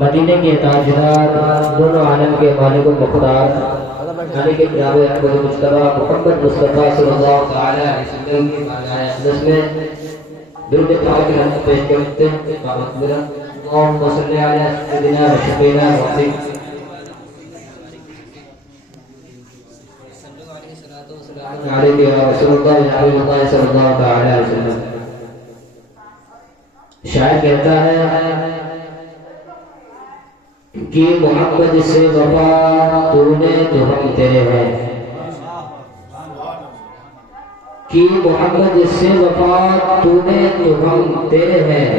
مدینے کے تاجدار دونوں عالم کے مالک و مقدار علی کے پیارے احمد مصطفیٰ محمد مصطفیٰ صلی اللہ تعالی علیہ وسلم کی بالا اقدس میں درود پاک رحمت پیش کرتے ہیں اللہم صلی علی سیدنا و شفیعنا محمد علیہ رسول اللہ صلی اللہ تعالی علیہ وسلم۔ شاعر کہتا ہے کہ محمد سے وفا تو نے تو ہم تیرے ہیں، کہ محمد سے وفا تو نے تو ہم تیرے ہیں،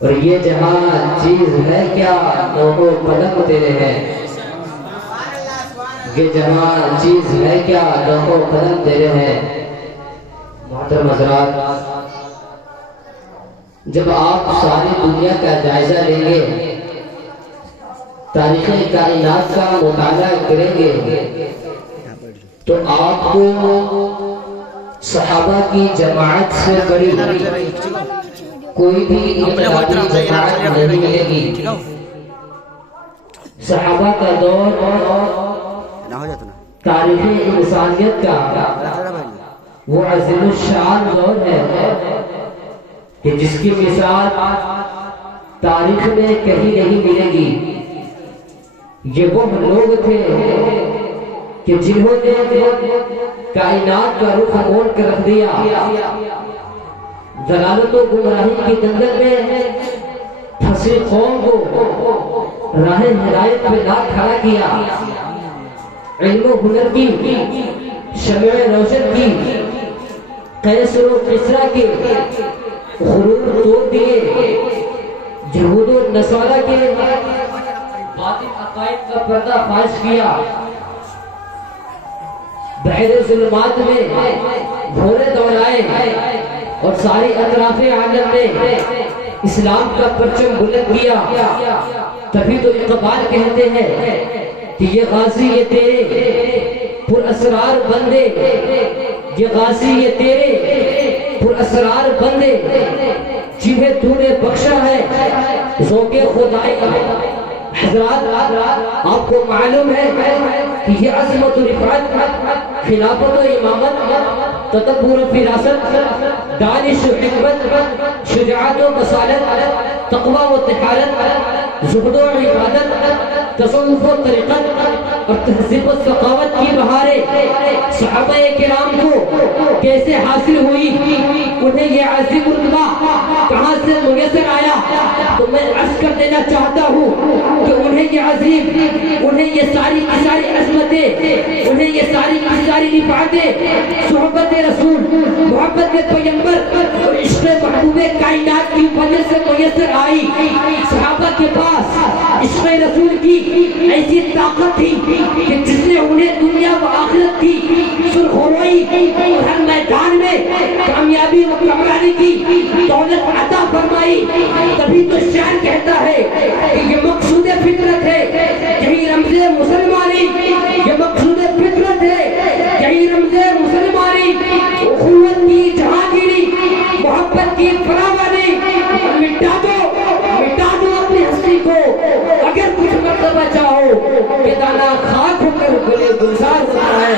اور یہ جہاں چیز ہے کیا نوحو قدم تیرے ہیں، یہ جہاں چیز ہے کیا نوحو قدم تیرے ہیں۔ محترم حضرات، جب آپ ساری دنیا کا جائزہ لیں گے، تاریخ کائنات کا مطالعہ کریں گے، تو آپ کو صحابہ کی جماعت سے بڑی کوئی بھی انفرادی جماعت نہیں ملے گی۔ صحابہ کا دور تاریخ انسانیت کا وہ عظیم الشان دور ہے کہ جس کی مثال تاریخ میں کہیں نہیں ملے گی۔ یہ وہ لوگ تھے کہ جنہوں نے کائنات کا رخ موڑ کر رکھ دیا، ضلالت و گمراہی کی دلدل میں پھنسی قوم کو راہ ہدایت پہ لا کھڑا کیا، علم و ہنر کی شمع روشن کی، قیصر و کسریٰ کے غرور توڑ دیے، یہود و نصارہ کے باطل عقائد کا پردہ فاش کیا، بحر ظلمات میں بھورے دورائے اور ساری اطراف عالم میں اسلام کا پرچم بلند کیا۔ تبھی تو اقبال کہتے ہیں کہ یہ غازی یہ تیرے پر اسرار بندے، یہ غازی یہ تیرے پر اسرار بندے، جنہیں تو نے بخشا ہے ذوق خدائی۔ حضرات، آپ کو معلوم ہے کہ یہ عظمت و رفعت، خلافت و امامت، تدبر و فراست، دانش و حکمت، شجاعت و بصارت، تقوی و طہارت، زہد و عبادت، تصوف و طریقت اور تہذیب و ثقافت کی بہاریں صحابہ کرام کو کیسے حاصل ہوئی، انہیں یہ عظیم رتبہ کہاں سے میسر آیا، تو میں عرض کر دینا چاہتا ہوں کہ انہیں یہ عظیم، انہیں یہ ساری کی ساری عظمتیں، انہیں یہ ساری کی ساری رفعتیں صحبت رسول، محبت پیغمبر اور عشق محبوب کائنات کی وجہ سے میسر آئی۔ صحابہ کے پاس عشق رسول کی ایسی طاقت تھی کہ جس نے انہیں دنیا و آخرت کی سرخروئی اور ہر میدان میں کامیابی و کامرانی کی دولت عطا فرمائی۔ تبھی تو شاعر کہتا ہے کہ یہ مقصود فطرت ہے، یہی رمز مسلمانی، یہ مقصود فطرت ہے، یہی رمز مسلمانی، اخوت کی جہانگیری، محبت کی فراوانی۔ مٹا دو اپنی ہستی کو، اگر کچھ مرتبہ چاہو کہ دانا خاک ہو کر گلے گلزار ہوتا ہے۔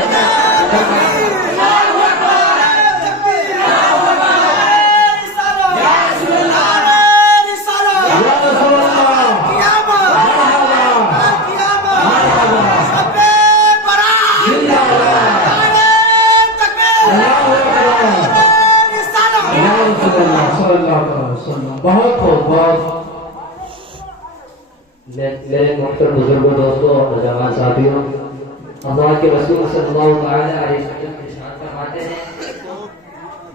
بہت خوب، بہت میرے محترم بزرگوں، دوستوں اور نوجوان ساتھیوں، اللہ کے رسول صلی اللہ تعالی علیہ وسلم ارشاد فرماتے ہیں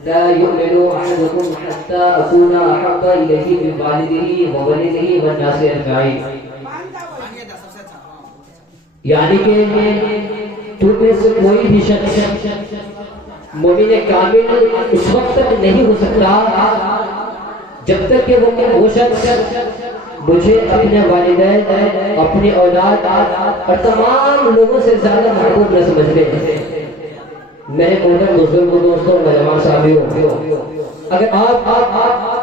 لا يؤمن احدكم حتى اكون احب اليه من والده وولده والناس اجمعين، یعنی کہ تم میں سے کوئی بھی شخص مومن کامل اس وقت تک نہیں ہو سکتا جب تک کہ وہ شخص مجھے اپنے والدین، اپنی اولاد اور تمام لوگوں سے زیادہ محبوب نہ سمجھ لے۔ میرے محترم بزرگوں، دوستوں، نوجوان ساتھیوں، اگر آپ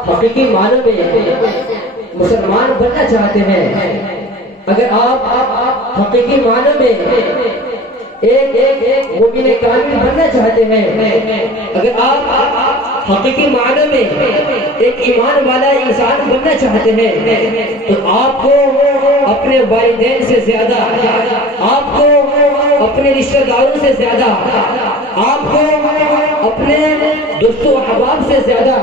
حقیقی معنوں میں مسلمان بننا چاہتے ہیں، اگر آپ حقیقی معنوں میں ایک مومن کامل بننا چاہتے ہیں، اگر آپ حقیقی معنوں میں ایک ایمان والا انسان بننا چاہتے ہیں، تو آپ کو اپنے والدین سے زیادہ، آپ کو اپنے رشتہ داروں سے زیادہ، آپ کو اپنے دوست و احباب سے زیادہ،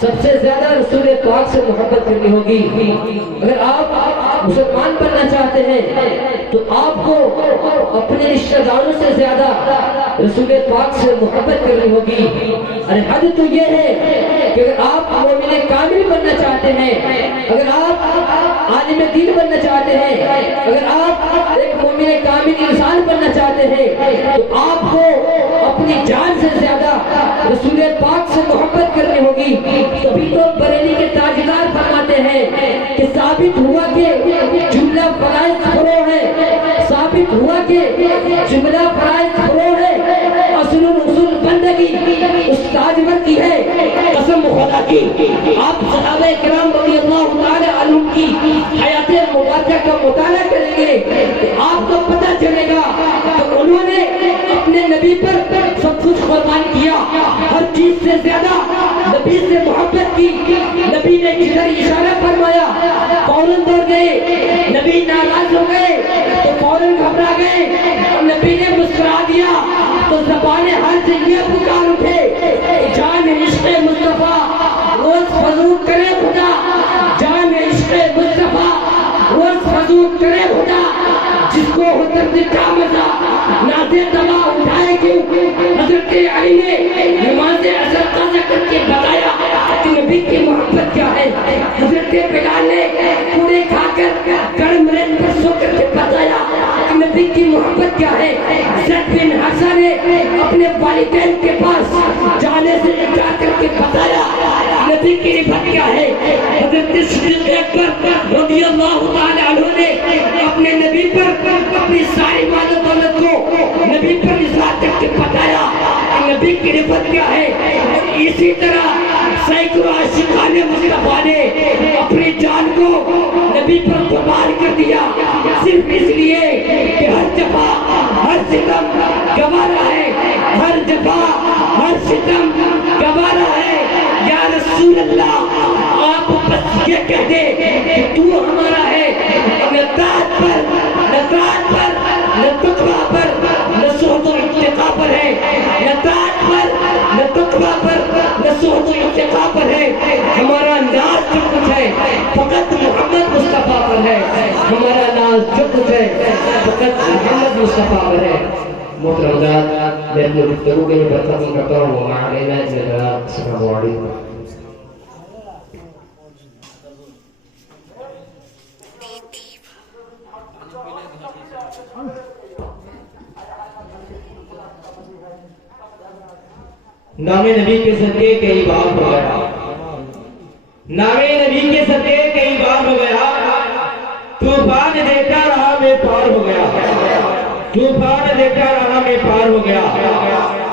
سب سے زیادہ رسول پاک سے محبت کرنی ہوگی۔ اگر آپ مسلمان بننا چاہتے ہیں تو آپ کو اپنے رشتہ داروں سے زیادہ رسول پاک سے محبت کرنی ہوگی۔ ارے حد تو یہ ہے کہ اگر آپ مومن کامل بننا چاہتے ہیں، اگر آپ عالم دین بننا چاہتے ہیں، اگر آپ ایک مومن کامل انسان بننا چاہتے ہیں، تو آپ کو اپنی جان سے زیادہ رسول پاک سے محبت کرنی ہوگی۔ تبھی تو بریلی کے تاجدار فرماتے ہیں کہ ثابت ہوا کہ جملہ فرائض فرو ہے، ثابت ہوا کہ جملہ فرائض فرو ہے، اصل اصول بندگی اس تاجور کی ہے، قسم خدا کی۔ آپ صحابہ کرام رضی اللہ تعالی عنہم کی حیات مبارکہ کا مطالعہ کریں گے تو آپ کو پتہ چلے گا کہ انہوں نے اپنے نبی پر سب کچھ قربان کیا، ہر چیز سے زیادہ نبی سے محبت کی۔ نبی نے جدھر اشارہ فرمایا فوراً دوڑ گئے، نبی ناراض ہو گئے تو فوراً گھبرا گئے، اور نبی نے مسکرا دیا تو زبان حال سے یہ پکار اٹھے، جان عشق مصطفیٰ روز فضول کرے خدا، جان عشق مصطفیٰ روز فضول کرے خدا، جس کو ہو درد کا مزہ نازے دوا اٹھائے کیوں۔ حضرت علی نے نماز عصر قضا کر کے بتایا کہ نبی کی محبت کیا ہے۔ حضرت بلال نے پورے کھا کر گرم ریت پر سو کر کے بتایا کہ نبی کی محبت کیا ہے۔ زید بن حارثہ نے اپنے والدین کے پاس جانے سے انکار کر کے بتایا نبی کی محبت کیا ہے۔ حضرت صدیق اکبر رضی اللہ تعالی عنہ نے اپنے نبی پر اپنی ساری مال و دولت کو نبی پر اظہار کر کے بتایا کہ نبی کی محبت کیا ہے۔ اسی طرح سینکڑوں عاشقان مصطفیٰ نے اپنی جان کو نبی پر قربان کر دیا، صرف اس لیے کہ ہر جفا ہر ستم گوارا ہے، ہر جفا ہر ستم گوارا ہے۔ یا رسول اللہ آپ بس یہ کہہ دے کہ تو ہمارا ہے، نہ ذات پر نہ ذات پر نہ تقویٰ پر نہ صحبت و اتقاء پر ہے، نہ ذات پر نہ تقویٰ پر نہ صحبت و اتقاء پر ہے۔ ہمارا ناز جو کچھ ہے فقط محمد مصطفیٰ پر ہے، ہمارا ناز جو کچھ ہے فقط محمد مصطفیٰ پر ہے۔ محترم حضرات، میں اپنی گفتگو کے لیے ختم کرتا ہوں۔ وما علینا الا البلاغ۔ السلام علیکم۔ نام نبی کے صدقے کئی بار ہو گیا، نام نبی کے صدقے کئی بار ہو گیا، طوفان دیکھتا رہا میں پار ہو گیا، طوفان دیکھتا رہا میں پار ہو گیا۔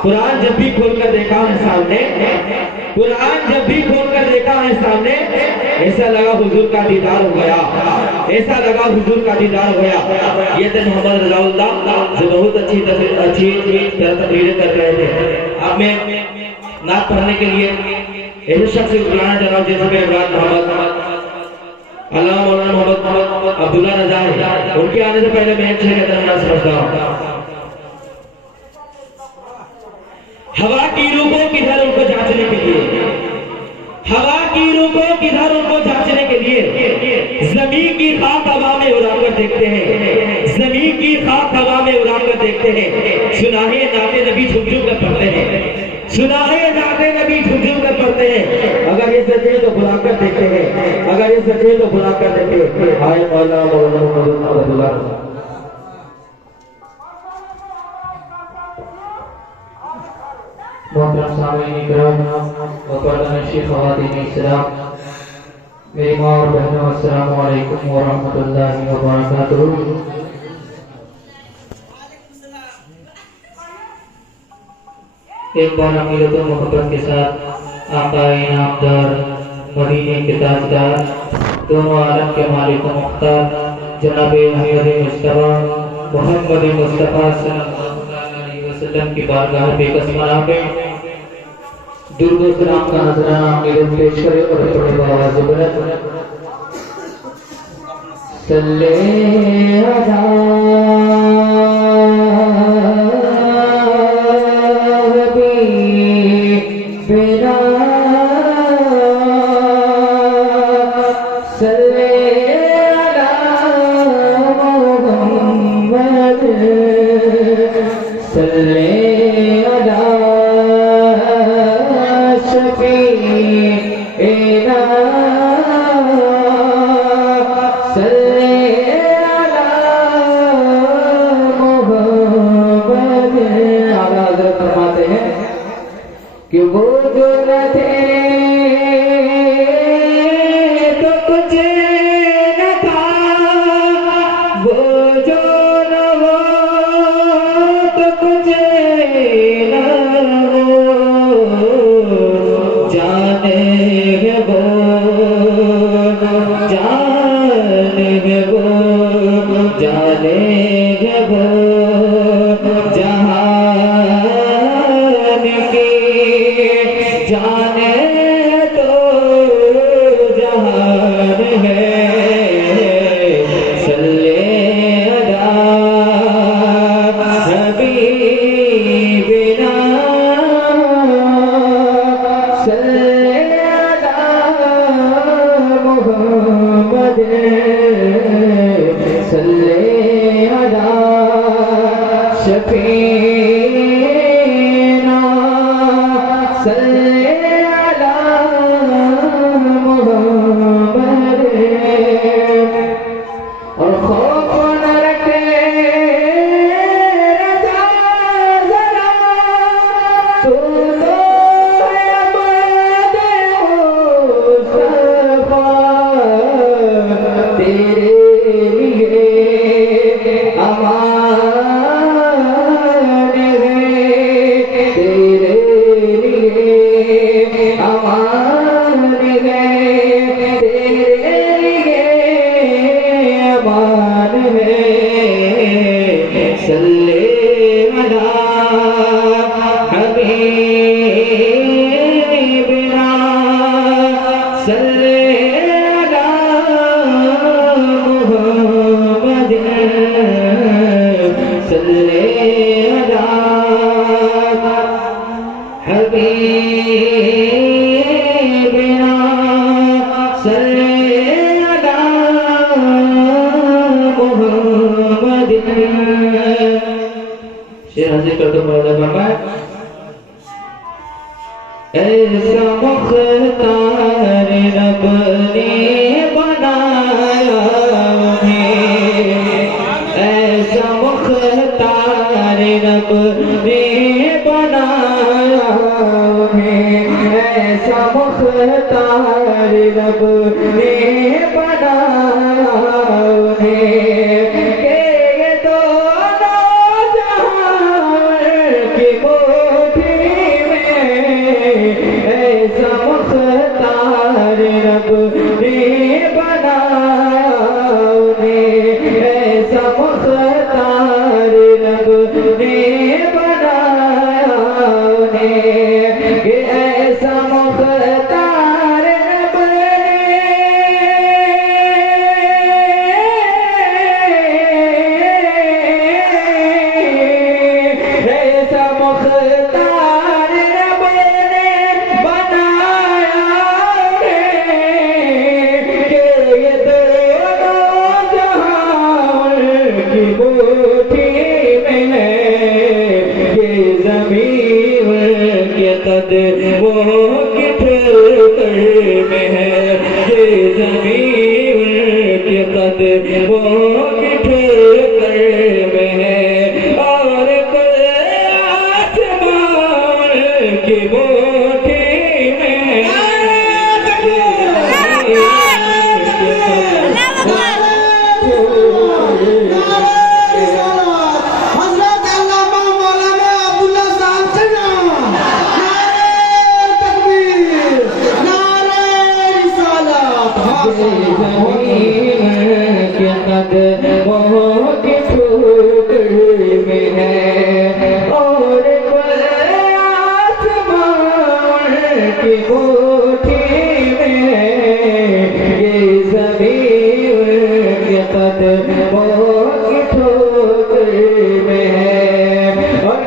قرآن جب بھی کھول کر دیکھا ہے سامنے، قرآن جب بھی کھول کر دیکھا ہے سامنے، ایسا لگا حضور کا دیدار ہو گیا، ایسا لگا حضور کا دیدار ہو گیا۔ یہ تھے محمد رضا اللہ جو بہت اچھی تقریریں کر رہے تھے۔ اب میں نعت پڑھنے کے لیے ایسے شخص سے بلانا چاہ رہا ہوں جیسے کہ عمران محمد، علامہ مولانا محمد عبداللہ رضا ہے۔ ان کے آنے سے پہلے میں ایک شعر کا ترجمہ سمجھتا ہوں۔ ہوا کی روح کو کدھر ان کو جانچنے کے لیے، ہوا کی روح کو کدھر ان کو جانچنے کے لیے، زمین کی خاک ہوا میں اڑا کر دیکھتے ہیں، زمین کی خاک ہوا میں اڑا کر دیکھتے ہیں۔ سناہے نعت نبی جھک جھک کر پڑھتے ہیں، سناہے نعت نبی جھک جھک کر پڑھتے ہیں۔ اگر یہ سچ ہے تو بلا کر دیکھتے ہیں، اگر یہ سچ ہے تو بلا کر دیکھتے ہیں۔ ہائے مولانا مولانا عبداللہ۔ محترم سامعین کرام، محترم شیخ خواتین اسلام، میری ماں اور بہنوں، السلام علیکم ورحمۃ اللہ وبرکاتہ۔ ایک بار امید و محبت کے ساتھ آقا انعامدار مدینے کے تاجدار دونوں عالم کے مالک و مختار جناب احمد مصطفیٰ محمد مصطفیٰ صلی اللہ علیہ وسلم کی بارگاہ بے کسمانہ پہ درود و سلام کا نذرانہ میرے پیش کرے اور پڑھے بآواز بلند صلی کہ وہ جو نہ تھے تو کچھ نہ تھا، وہ جو نہ ہو تو کچھ نہ ہو، جانے گے وہ جانے گے وہ جانے گے وہ جانے تو جہان ہے، صلی علی حبیبنا صلی علی محمد صلی علی شفیعنا صلی اور خوف نہ رکھے رضا ذرا، تو لو ہے عبد مصطفیٰ، تیرے لیے امان ہے، تیرے لیے امان ہے، تیرے امان ہے، صلی علی حبیبنا صلی علی محمد صلی علی حبیبنا صلی شیر حاضر کر دو مولا فرمائے ایسا مختار رب نے بنایا ہے، ایسا مختار رب نے بنایا ہے، ایسا مختار رب نے بنایا ہے، رب نے بنایا انہیں، ایسا مختار رب نے بنایا انہیں، کہ ایسا مختار رب نے، ایسا مختار رب نے بنایا قدموں کی ٹھکر میں ہے، یہ زمین کے قدموں کی ٹھکر میں ہے، اور کل آسمان کی موٹی میں ہے، کے قدموں کی ٹھوکر میں ہے اور آسمان کی مٹھی میں یہ زمین کے قدموں کی ٹھوکر میں ہے اور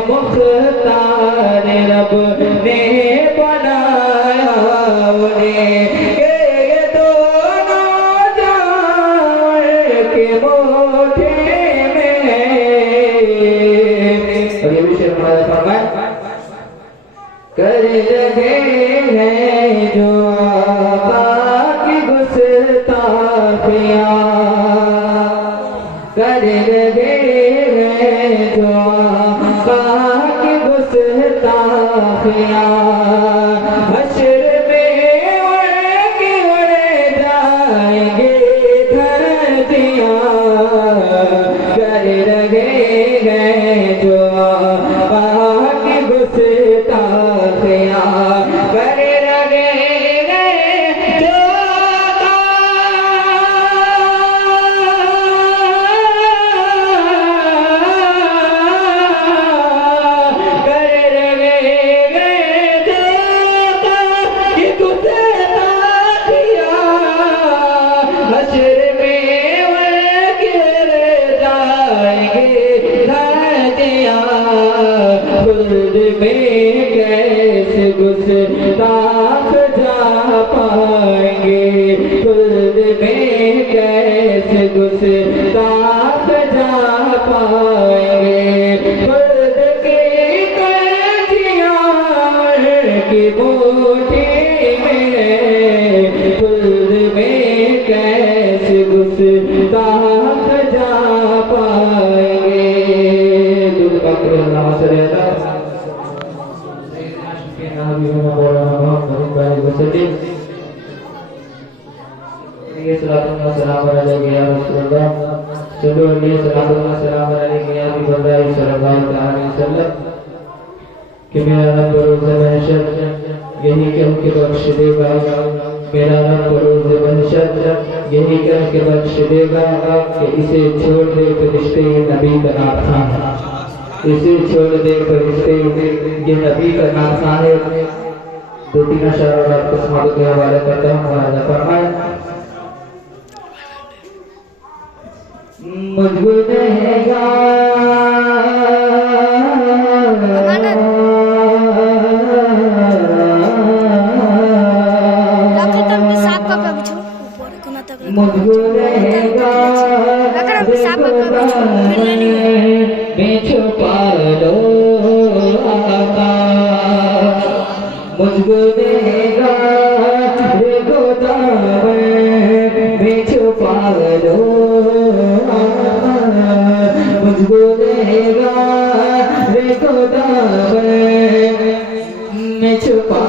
مختار رب نے بنایا انہیں کہ یہ دونوں جان کے موٹھے میں اور یہ بھی شعر ہمارا فرمائے کر رہے ہیں جو آقا کی گستاخیاں کر رہے ہیں جو آقا کی گستاخیاں حشر میں اڑ کے اڑ جائیں گے دھرتیاں کر رہے ہیں جو آقا کی گستاخیاں کر رہے ہیں جو گستاخ جا پائیں گے خلد میں کیسے گستاخ جا پائیں گے خلد کی کنجیاں کی موٹھی میں خلد میں کیسے گستاخ جا پائیں گے درود پاک اللہ صلی اللہ السلام علیکم یا رسول اللہ صلو علیہ السلام علیکم یا حبیب اللہ صلی اللہ علیہ وسلم کہ میرا رب روز محشر یہی کہہ کے بخش دے گا میرا رب روز محشر یہی کہہ کے بخش دے گا کہ اسے چھوڑ دے فرشتے نبی کا نام خان اسے چھوڑ دے فرشتے یہ نبی کا نام خان ہے دو تین اشعار اور آپ کو سماعت کے حوالے کرتا ہوں ملاحظہ فرمائیں مجھ گنہگار مجھ گنہگار میں چھپا لو آقا مجھ گنہگار گودام میں چھپا لو مجھ گنہگار گودام میں چھپا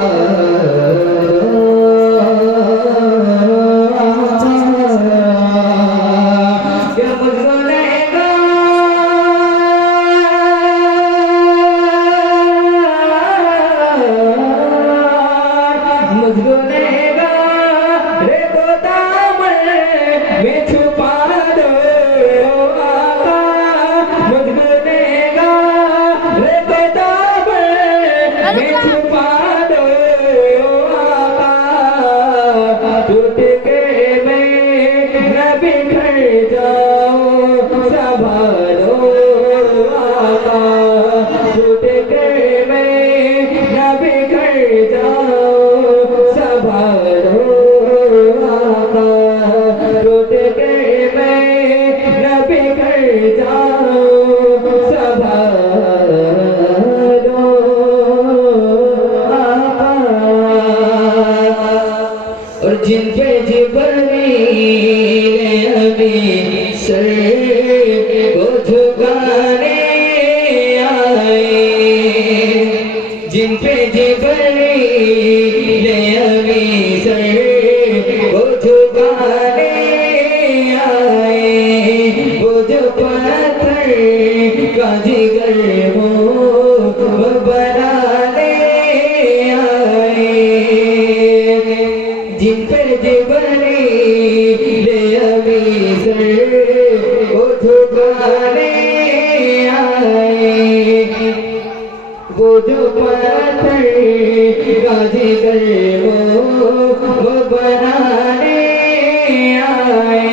جن پہ جبریل امین سر کو جھکانے آئے، جن پہ جبریل امین سر کو جھکانے آئے، وہ جو پتھر کا جگر بنانے آئے، جن پہ جبریل امین سر کو جھکانے آئے، وہ جو پتھر کا جگر بنانے آئے،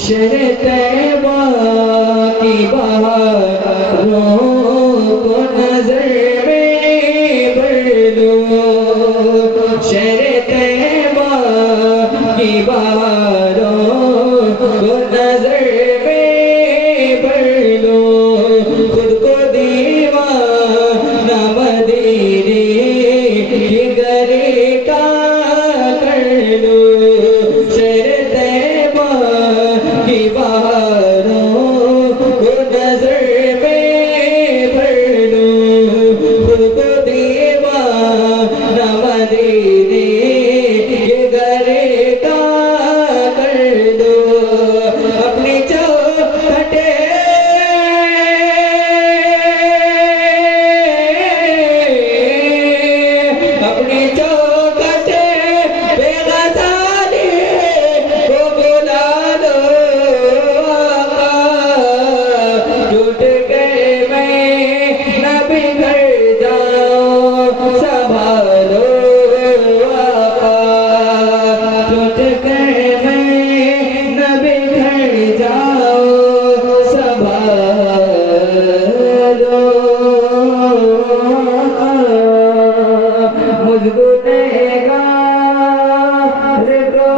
شہر طیبہ کی بہاروں کو نظر میں بھر لو، شہر طیبہ کی بہاروں کو نظر میں بھر لو، خود کو دیوانہ مدینے کی گلے کا کر لو، شہر طیبہ کی بہاروں کو نظر میں بھر لو، خود کو دیوانہ مدینے کے گلے کا کر دو، اپنی چوکھٹیں اپنی چوکھٹیں بے غزالی کو بلا دو، ٹوٹ گئے میں نہ بگڑ جاؤں سنبھالو آقا، ٹوٹ گئے میں نہ بگڑ جاؤں سنبھالو آقا، مجھ گنہگار کو